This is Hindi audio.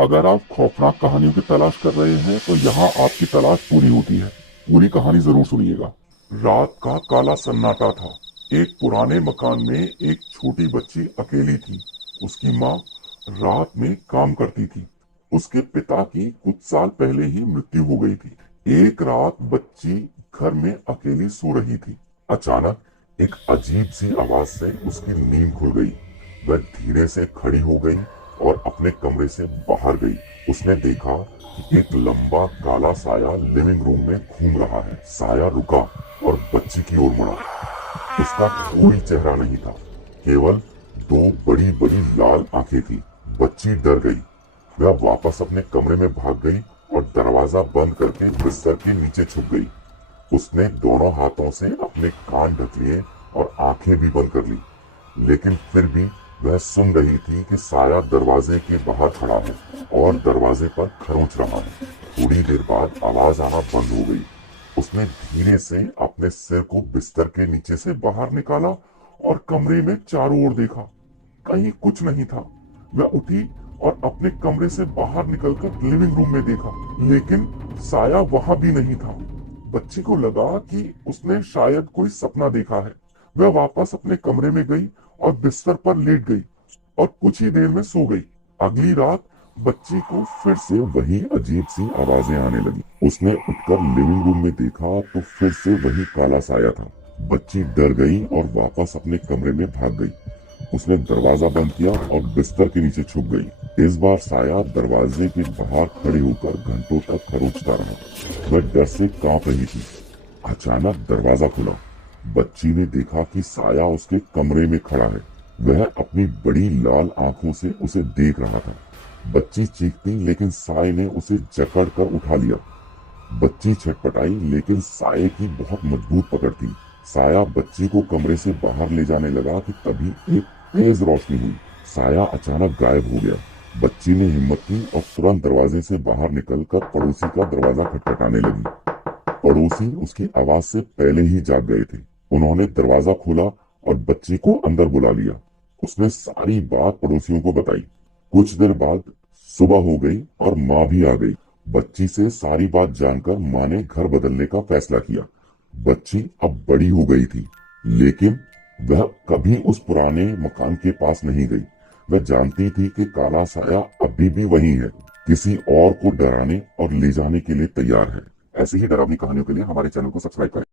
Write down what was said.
अगर आप खौफनाक कहानियों की तलाश कर रहे हैं तो यहाँ आपकी तलाश पूरी होती है। पूरी कहानी जरूर सुनिएगा। रात का काला सन्नाटा था। एक पुराने मकान में एक छोटी बच्ची अकेली थी। उसकी माँ रात में काम करती थी। उसके पिता की कुछ साल पहले ही मृत्यु हो गई थी। एक रात बच्ची घर में अकेली सो रही थी। अचानक एक अजीब सी आवाज से उसकी नींद खुल गई। वह धीरे से खड़ी हो गई और अपने कमरे से बाहर गई। उसने देखा कि एक लंबा काला साया लिविंग रूम में घूम रहा है। साया रुका और बच्ची की ओर मुड़ा। उसका कोई चेहरा नहीं था, केवल दो बड़ी बड़ी लाल आंखें थी। बच्ची डर गई। वह वापस अपने कमरे में भाग गई और दरवाजा बंद करके बिस्तर के नीचे छुप गई। उसने दोनों हाथों से अपने कान ढक लिए और आंखें भी बंद कर ली, लेकिन फिर भी वह सुन रही थी कि साया दरवाजे के बाहर खड़ा है और दरवाजे पर खरोंच रहा है। थोड़ी देर बाद आवाज आना बंद हो गई। उसने धीरे से अपने सिर को बिस्तर के नीचे से बाहर निकाला और कमरे में चारों ओर देखा। कहीं कुछ नहीं था। वह उठी और अपने कमरे से बाहर निकलकर लिविंग रूम में देखा, लेकिन साया वहां भी नहीं था। बच्ची को लगा कि उसने शायद कोई सपना देखा है। वह वापस अपने कमरे में गई और बिस्तर पर लेट गई और कुछ ही देर में सो गई। अगली रात बच्ची को फिर से वही अजीब सी आवाजें आने लगी। उसने उठकर लिविंग रूम में देखा तो फिर से वही काला साया था। बच्ची डर गई और वापस अपने कमरे में भाग गई। उसने दरवाजा बंद किया और बिस्तर के नीचे छुप गई। इस बार साया दरवाजे के बाहर खड़े होकर घंटों तक खरोंचता रहा। वह डर से कांप रही थी। अचानक दरवाजा खुला। बच्ची ने देखा कि साया उसके कमरे में खड़ा है। वह अपनी बड़ी लाल आंखों से उसे देख रहा था। बच्ची चीखती, लेकिन साये ने उसे जकड़ कर उठा लिया। बच्ची छटपटाई, लेकिन साये की बहुत मजबूत पकड़ थी। साया बच्ची को कमरे से बाहर ले जाने लगा कि तभी एक तेज रोशनी हुई। साया अचानक गायब हो गया। बच्ची ने हिम्मत की और तुरंत दरवाजे से बाहर निकलकर पड़ोसी का दरवाजा खटखटाने लगी। पड़ोसी उसकी आवाज से पहले ही जाग गए थे। उन्होंने दरवाजा खोला और बच्ची को अंदर बुला लिया। उसने सारी बात पड़ोसियों को बताई। कुछ देर बाद सुबह हो गई और माँ भी आ गई। बच्ची से सारी बात जानकर माँ ने घर बदलने का फैसला किया। बच्ची अब बड़ी हो गई थी, लेकिन वह कभी उस पुराने मकान के पास नहीं गई। वह जानती थी कि काला साया अभी भी वही है, किसी और को डराने और ले जाने के लिए तैयार है। ऐसी ही डरावनी कहानियों के लिए हमारे चैनल को सब्सक्राइब करें।